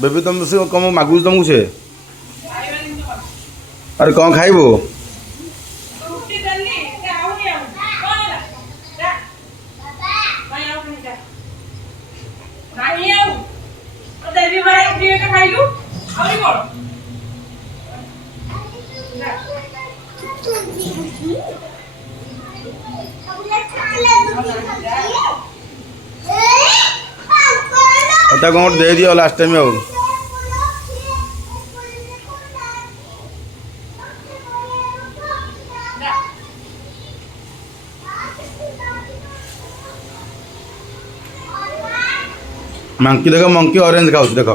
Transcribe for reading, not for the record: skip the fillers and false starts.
baby तुम से कम मागुच तुमको से अरे कौन खाइबो कौन दे दियो लास्ट टाइम आउ मंकी देखो मंकी ऑरेंज खाऊ देखो